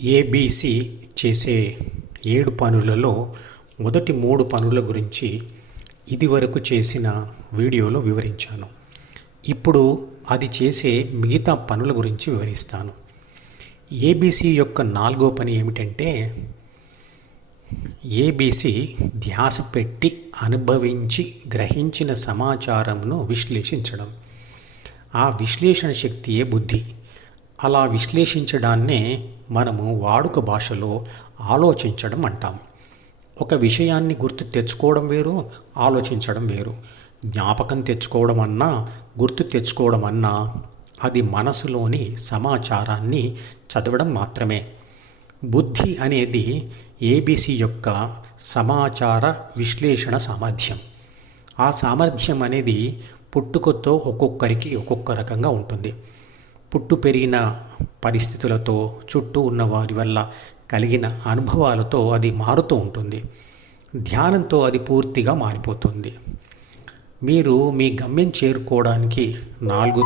ABC చేసే ఏడు పనులలో మొదటి మూడు పనుల గురించి ఇదివరకు చేసిన వీడియోలో వివరించాను. ఇప్పుడు అది చేసే మిగతా పనుల గురించి వివరిస్తాను. ఏబిసి యొక్క నాలుగో పని ఏమిటంటే ఏబిసి ధ్యాస పెట్టి అనుభవించి గ్రహించిన సమాచారంను విశ్లేషించడం. ఆ విశ్లేషణ శక్తియే బుద్ధి. అలా విశ్లేషించడాన్నే మనము వాడుక భాషలో ఆలోచించడం అంటాం. ఒక విషయాన్ని గుర్తు తెచ్చుకోవడం వేరు ఆలోచించడం వేరు. జ్ఞాపకం తెచ్చుకోవడం అన్నా గుర్తు తెచ్చుకోవడం అన్నా అది మనసులోని సమాచారాన్ని చదవడం మాత్రమే. బుద్ధి అనేది ఏబిసి యొక్క సమాచార విశ్లేషణ సామర్థ్యం. ఆ సామర్థ్యం అనేది పుట్టుకతో ఒక్కొక్కరికి ఒక్కొక్క రకంగా ఉంటుంది. పుట్టు పెరిగిన పరిస్థితులతో చుట్టూ ఉన్న వారి వల్ల కలిగిన అనుభవాలతో అది మారుతూ ఉంటుంది. ధ్యానంతో అది పూర్తిగా మారిపోతుంది. మీరు మీ గమ్యం చేరుకోవడానికి నాలుగు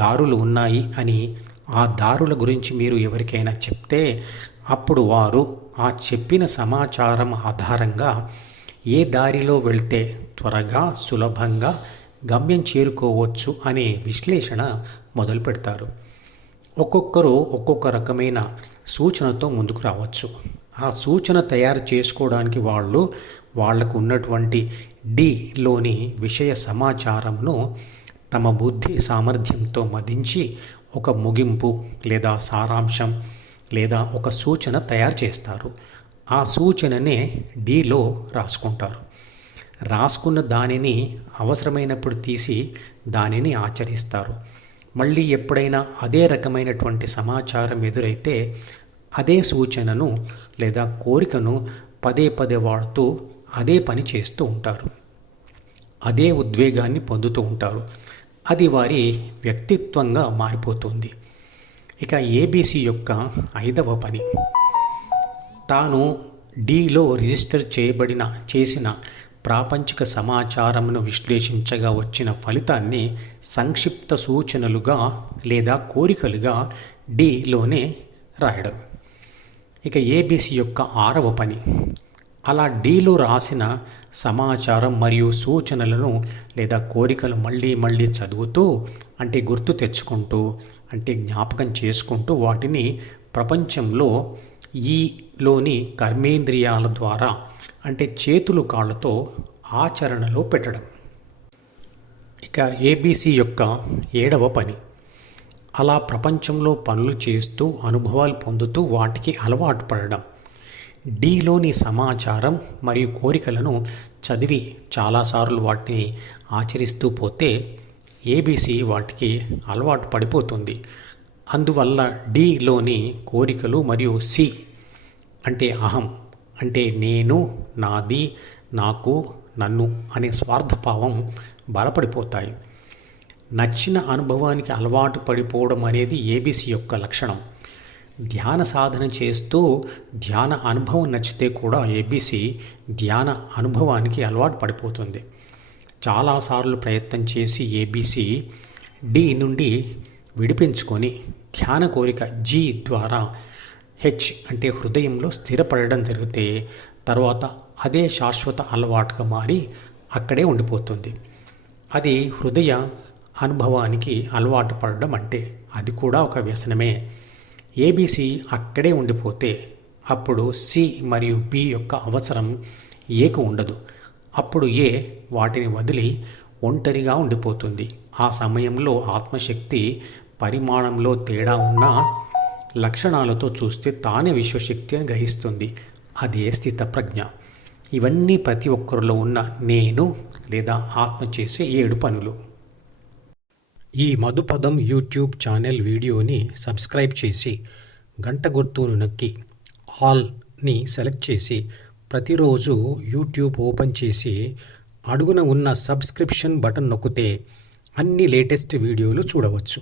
దారులు ఉన్నాయి అని ఆ దారుల గురించి మీరు ఎవరికైనా చెప్తే అప్పుడు వారు ఆ చెప్పిన సమాచారం ఆధారంగా ఏ దారిలో వెళ్తే త్వరగా సులభంగా గమ్యం చేరుకోవచ్చు అనే విశ్లేషణ మొదలు పెడతారు. ఒక్కొక్కరు ఒక్కొక్క రకమైన సూచనతో ముందుకు రావచ్చు. ఆ సూచన తయారు చేసుకోవడానికి వాళ్ళు వాళ్ళకు ఉన్నటువంటి డిలోని విషయ సమాచారంను తమ బుద్ధి సామర్థ్యంతో మదించి ఒక ముగింపు లేదా సారాంశం లేదా ఒక సూచన తయారు చేస్తారు. ఆ సూచననే డిలో రాసుకుంటారు. రాసుకున్న దానిని అవసరమైనప్పుడు తీసి దానిని ఆచరిస్తారు. మళ్ళీ ఎప్పుడైనా అదే రకమైనటువంటి సమాచారం ఎదురైతే అదే సూచనను లేదా కోరికను పదే పదే వాడుతూ అదే పని చేస్తూ ఉంటారు. అదే ఉద్వేగాన్ని పొందుతూ ఉంటారు. అది వారి వ్యక్తిత్వంగా మారిపోతుంది. ఇక ఏబీసీ యొక్క ఐదవ పని. తాను డీలో రిజిస్టర్ చేయబడిన చేసిన ప్రాపంచిక సమాచారమును విశ్లేషించగా వచ్చిన ఫలితాన్ని సంక్షిప్త సూచనలుగా లేదా కోరికలుగా డిలోనే రాయడం. ఇక ఏబిసి యొక్క ఆరవ పని. అలా డీలో రాసిన సమాచారం మరియు సూచనలను లేదా కోరికలు మళ్ళీ మళ్ళీ చదువుతూ అంటే గుర్తు తెచ్చుకుంటూ అంటే జ్ఞాపకం చేసుకుంటూ వాటిని ప్రపంచంలో ఈలోని కర్మేంద్రియాల ద్వారా అంటే చేతులు కాళ్ళతో ఆచరణలో పెట్టడం. ఇక ఏబీసీ యొక్క ఏడవ పని. అలా ప్రపంచంలో పనులు చేస్తూ అనుభవాలు పొందుతూ వాటికి అలవాటు పడడం. డిలోని సమాచారం మరియు కోరికలను చదివి చాలాసార్లు వాటిని ఆచరిస్తూ పోతే ఏబీసీ వాటికి అలవాటు పడిపోతుంది. అందువల్ల డీలోని కోరికలు మరియు సి అంటే అహం. అంటే నేను నాది నాకు నన్ను అనే స్వార్థభావం బలపడిపోతాయి. నచ్చిన అనుభవానికి అలవాటు పడిపోవడం అనేది ఏబీసీ యొక్క లక్షణం. ధ్యాన సాధన చేస్తూ ధ్యాన అనుభవం నచ్చితే కూడా ఏబీసీ ధ్యాన అనుభవానికి అలవాటు పడిపోతుంది. చాలాసార్లు ప్రయత్నం చేసి ఏబీసీ డి నుండి విడిపించుకొని ధ్యాన కోరిక జీ ద్వారా హెచ్ అంటే హృదయంలో స్థిరపడడం జరిగితే తర్వాత అదే శాశ్వత అలవాటుగా మారి అక్కడే ఉండిపోతుంది. అది హృదయ అనుభవానికి అలవాటు పడడం అంటే అది కూడా ఒక వ్యసనమే. ఏబిసి అక్కడే ఉండిపోతే అప్పుడు సి మరియు బి యొక్క అవసరం ఏకు ఉండదు. అప్పుడు ఏ వాటిని వదిలి ఒంటరిగా ఉండిపోతుంది. ఆ సమయంలో ఆత్మశక్తి పరిమాణంలో తేడా ఉన్న లక్షణాలతో చూస్తే తానే విశ్వశక్తి అని గ్రహిస్తుంది. అదే స్థిత ప్రజ్ఞ ఇవన్నీ ప్రతి ఒక్కరిలో ఉన్న నేను లేదా ఆత్మ చేసే ఏడు పనులు. ఈ మధుపదం యూట్యూబ్ ఛానల్ వీడియోని సబ్స్క్రైబ్ చేసి గంట గుర్తును నొక్కి ఆల్ని సెలెక్ట్ చేసి ప్రతిరోజు యూట్యూబ్ ఓపెన్ చేసి అడుగున ఉన్న సబ్స్క్రిప్షన్ బటన్ నొక్కితే అన్ని లేటెస్ట్ వీడియోలు చూడవచ్చు.